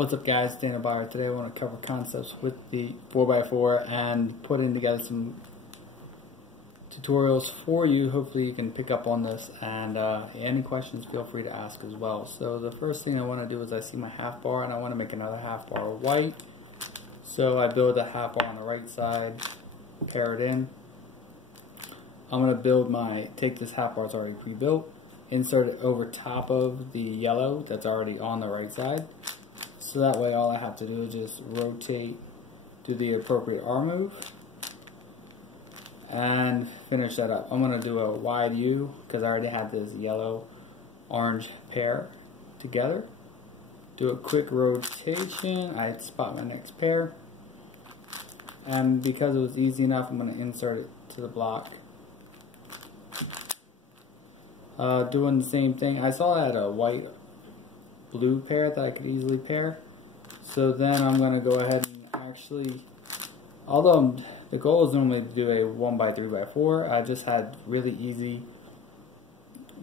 What's up guys, Dana Byer. Today I want to cover concepts with the 4x4 and putting together some tutorials for you. Hopefully you can pick up on this, and any questions feel free to ask as well. So the first thing I want to do is I see my half bar and I want to make another half bar white. So I build a half bar on the right side, pair it in. I'm going to take this half bar that's already pre-built, insert it over top of the yellow that's already on the right side. So that way all I have to do is just rotate, do the appropriate R move, and finish that up. I'm going to do a wide U because I already had this yellow-orange pair together. Do a quick rotation, I spot my next pair, and because it was easy enough, I'm going to insert it to the block. Doing the same thing. I saw I had a white-blue pair that I could easily pair. So then I'm going to go ahead and actually, although the goal is normally to do a 1x3x4, I just had really easy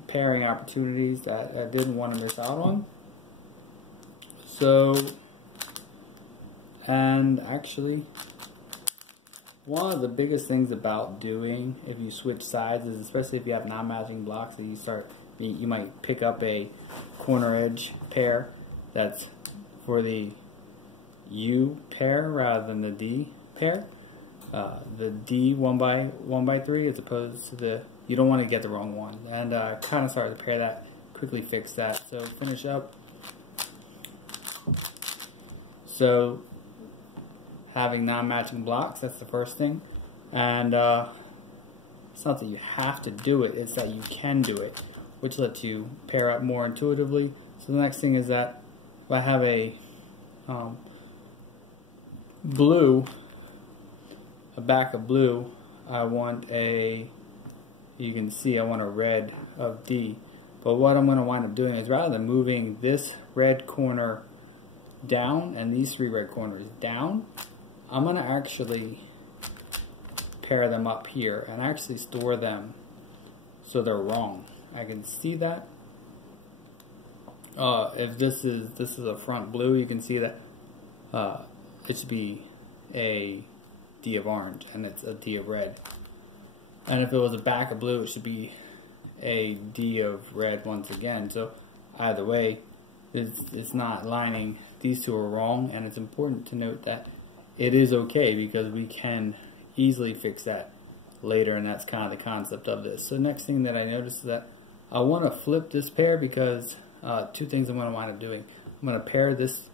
pairing opportunities that I didn't want to miss out on. So, and actually, one of the biggest things about doing, if you switch sides, is especially if you have non-matching blocks, that you might pick up a corner edge pair that's for the U pair rather than the D pair. The D 1x3 as opposed to the, you don't want to get the wrong one. And kind of started to pair that, quickly fix that. So finish up. So having non-matching blocks, that's the first thing. And it's not that you have to do it, it's that you can do it, which lets you pair up more intuitively. So the next thing is that if I have a back of blue, I want you can see I want a red of D. But what I'm going to wind up doing is, rather than moving this red corner down and these three red corners down, I'm going to actually pair them up here and actually store them so they're wrong. I can see that. If this is a front blue, you can see that it should be a D of orange and it's a D of red. And if it was a back of blue, it should be a D of red once again. So either way, it's not lining. These two are wrong, and it's important to note that it is okay because we can easily fix that later, and that's kind of the concept of this. So the next thing that I noticed is that I want to flip this pair because two things I'm going to wind up doing. I'm going to pair this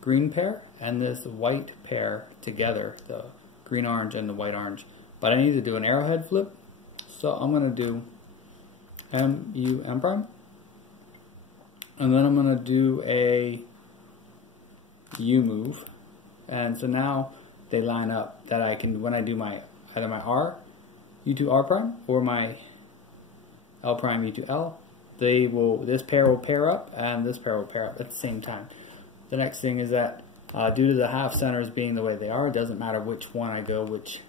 green pair and this white pair together, the green orange and the white orange. But I need to do an arrowhead flip, so I'm going to do M prime, and then I'm going to do a U move, and so now they line up that I can, when I do either my R, U2 R prime, or my L prime U2 L, this pair will pair up and this pair will pair up at the same time. The next thing is that due to the half centers being the way they are, it doesn't matter which one I go which,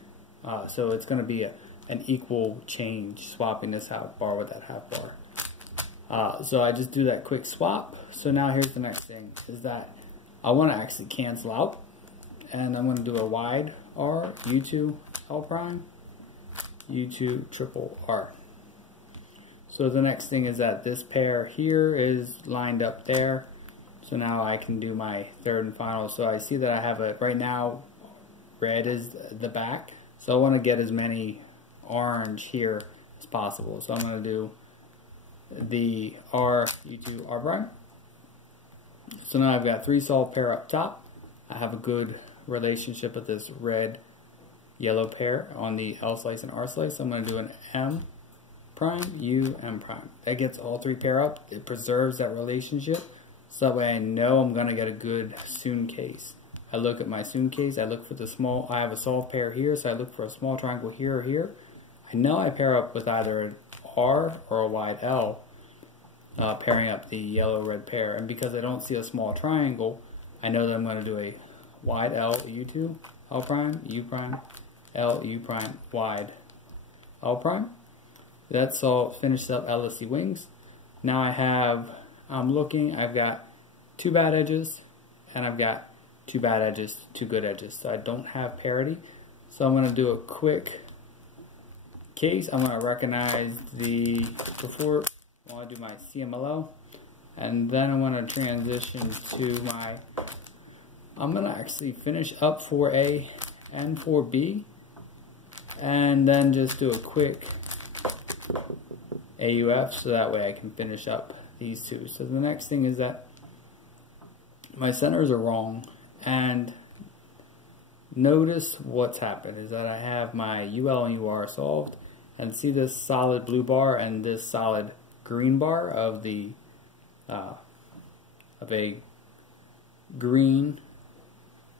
so it's going to be an equal change, swapping this half bar with that half bar. So I just do that quick swap. So now here's the next thing, is that I want to actually cancel out, and I'm going to do a wide R, U2 L prime, U2 triple R. So the next thing is that this pair here is lined up there. So now I can do my third and final. So I see that I have right now red is the back. So I want to get as many orange here as possible. So I'm going to do the R, U2 R prime. So now I've got three solid pair up top. I have a good relationship with this red yellow pair on the L slice and R slice. So I'm going to do an M prime, U, M prime. That gets all three pair up. It preserves that relationship, so that way I know I'm going to get a good soon case. I look at my soon case, I look for the small, I have a solved pair here, so I look for a small triangle here or here. I know I pair up with either an R or a wide L, pairing up the yellow-red pair. And because I don't see a small triangle, I know that I'm going to do a wide L, U2, L prime, U prime, L, U prime, wide, L prime. That's all finished up LSC wings. Now I'm looking, I've got two bad edges and I've got 2 bad edges, 2 good edges, so I don't have parity. So I'm going to do a quick case. I'm going to recognize before I want to do my CMLO, and then I'm going to transition to I'm going to actually finish up 4A and 4B, and then just do a quick AUF, so that way I can finish up these 2. So the next thing is that my centers are wrong, and notice what's happened is that I have my UL and UR solved, and see this solid blue bar and this solid green bar of a green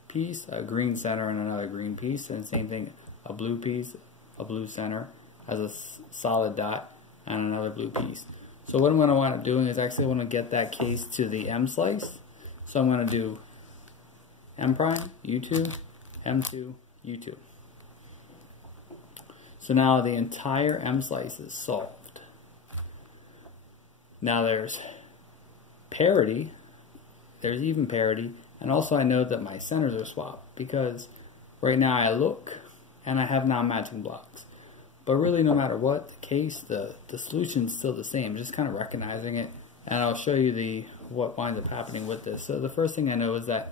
piece, a green center and another green piece, and same thing, a blue piece, a blue center as a solid dot and another blue piece. So what I'm going to wind up doing is actually I want to get that case to the M slice. So I'm going to do M prime, U2, M2, U2. So now the entire M slice is solved. Now there's parity, there's even parity, and also I know that my centers are swapped, because right now I look and I have non-matching blocks. But really, no matter what the case, the solution is still the same, just kind of recognizing it. And I'll show you what winds up happening with this. So the first thing I know is that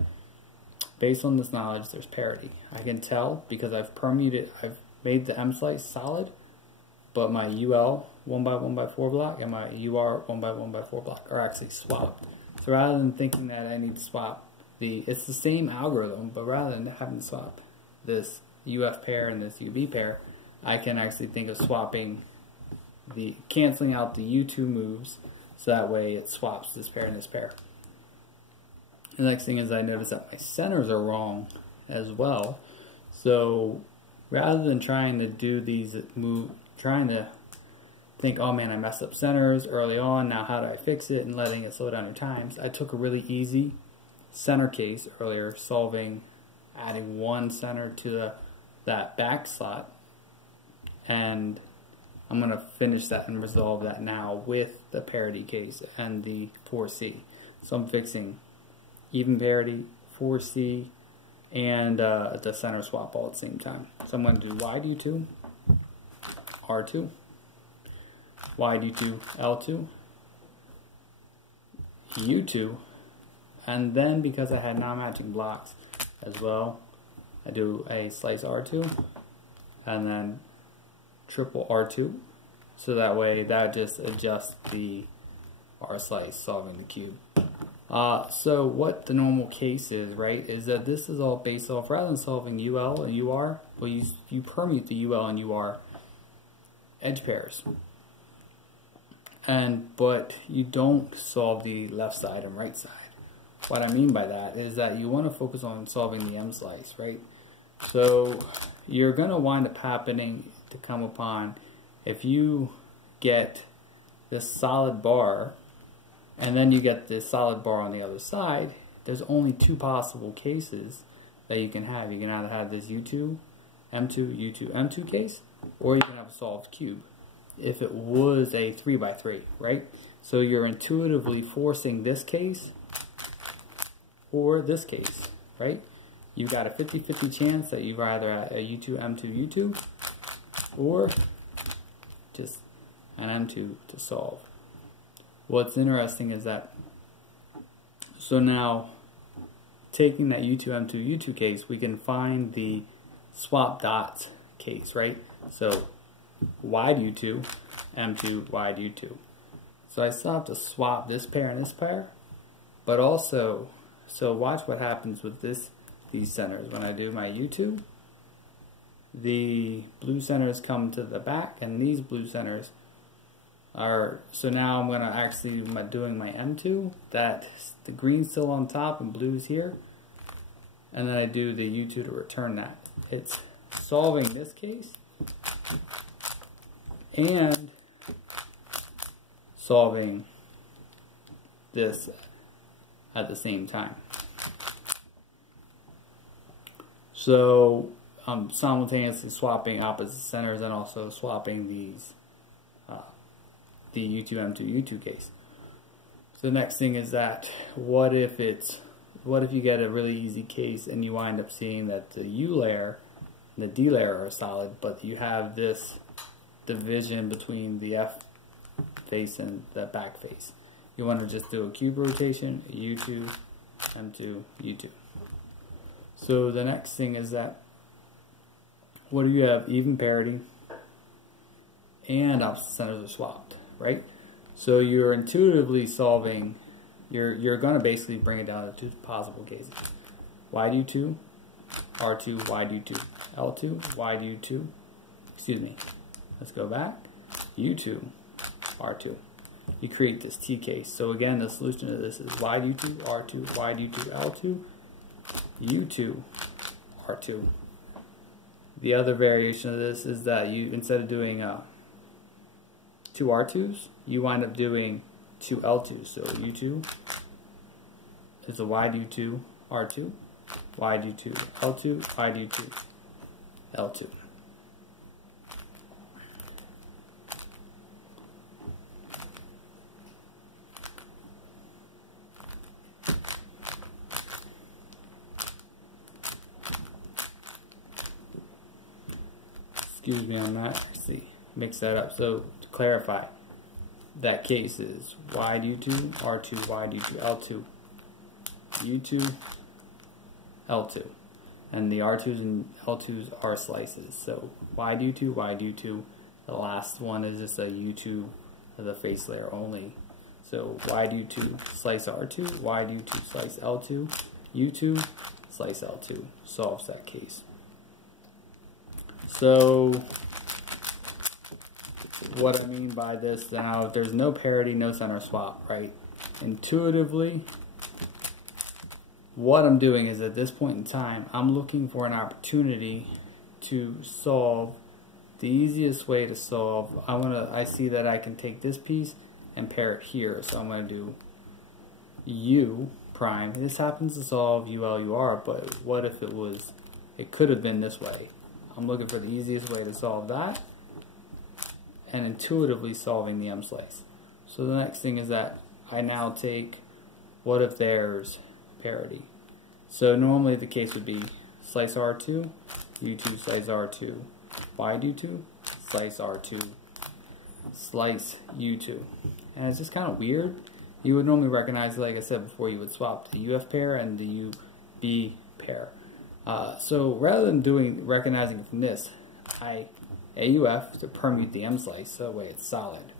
based on this knowledge, there's parity. I can tell because I've made the M slice solid, but my UL 1x1x4 block and my UR 1x1x4 block are actually swapped. So rather than thinking that I need to swap it's the same algorithm, but rather than having to swap this UF pair and this UB pair, I can actually think of canceling out the U2 moves, so that way it swaps this pair and this pair. The next thing is I notice that my centers are wrong as well. So rather than trying to do these trying to think, oh man, I messed up centers early on, now how do I fix it, and letting it slow down your times, I took a really easy center case earlier, adding 1 center to that back slot, and I'm going to finish that and resolve that now with the parity case and the 4C. So I'm fixing even parity, 4C, and the center swap all at the same time. So I'm going to do wide U2, R2, wide U2, L2, U2, and then because I had non-matching blocks as well, I do a slice R2, and then triple R2, so that way that just adjusts the R slice, solving the cube. So what the normal case is, right, is that this is all based off, rather than solving UL and UR, well, you permute the UL and UR edge pairs, but you don't solve the left side and right side. What I mean by that is that you want to focus on solving the M slice, right? So you're going to wind up happening to come upon, if you get this solid bar and then you get this solid bar on the other side, there's only 2 possible cases that you can have. You can either have this U2, M2, U2, M2 case, or you can have a solved cube if it was a 3x3, right? So you're intuitively forcing this case or this case, right? You've got a 50-50 chance that you're either at a U2, M2, U2, or just an M2 to solve. What's interesting is that, so now taking that U2, M2, U2 case, we can find the swap dots case, right? So wide U2, M2, wide U2. So I still have to swap this pair and this pair, but also, so watch what happens with these centers. When I do my U2, the blue centers come to the back, and these blue centers are, so now I'm going to actually, doing my M2, that the green's still on top and blue's here, and then I do the U2 to return that. It's solving this case and solving this at the same time. So I'm simultaneously swapping opposite centers and also swapping these the U2 M2 U2 case. So the next thing is that, what if it's what if you get a really easy case and you wind up seeing that the U layer and the D layer are solid, but you have this division between the F face and the back face. You want to just do a cube rotation, U2, M2, U2. So the next thing is that, what do you have? Even parity and opposite centers are swapped, right? So you're intuitively solving, you're going to basically bring it down to two possible cases. Why do 2? R2, why do 2? L2, why do 2? Excuse me. Let's go back. U2, R2. You create this T case. So again, the solution to this is why do 2, R2, why do 2, L2, U2, R2. The other variation of this is that you, instead of doing 2 R2s, you wind up doing 2 L2s. So U2 is a why do 2, R2, why do 2, L2, why do 2, L2. Excuse me on that. See, mix that up. So to clarify, that case is why do 2, R2, why do 2, L2, U2, L2, and the R2s and L2s are slices. So why do 2, why do 2. The last one is just a U2 of the face layer only. So why do 2 slice R2, why do 2 slice L2, U2 slice L2 solves that case. So what I mean by this now, if there's no parity, no center swap, right? Intuitively, what I'm doing is at this point in time, I'm looking for an opportunity to solve the easiest way to solve. I see that I can take this piece and pair it here. So I'm going to do U prime. This happens to solve UL, but what if it could have been this way? I'm looking for the easiest way to solve that and intuitively solving the M slice. So the next thing is that I now take, what if there's parity? So normally the case would be slice R2, U2 slice R2, why do 2, slice R2, slice U2. And it's just kind of weird. You would normally recognize, like I said before, you would swap the UF pair and the UB pair. So rather than recognizing it from this, AUF to permute the M slice, so that way it's solid.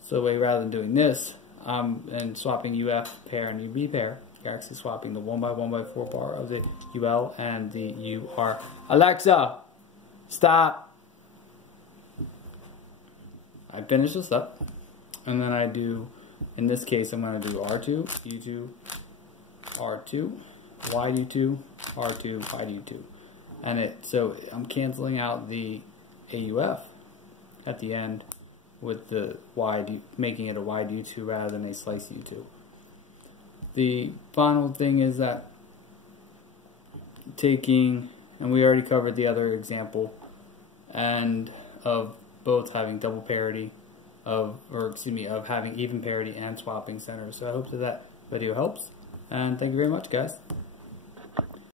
So that way, rather than doing this, and swapping UF pair and UB pair, you're actually swapping the 1x1x4 bar of the UL and the UR. Alexa, stop! I finish this up, and then I do, in this case, I'm going to do R2, U2, R2, why do 2, R2, why do 2. And so I'm canceling out the AUF at the end with the making it a why do 2 rather than a slice U2. The final thing is that taking, and we already covered the other example, and of both having double parity, of having even parity and swapping centers. So I hope that video helps, and thank you very much, guys.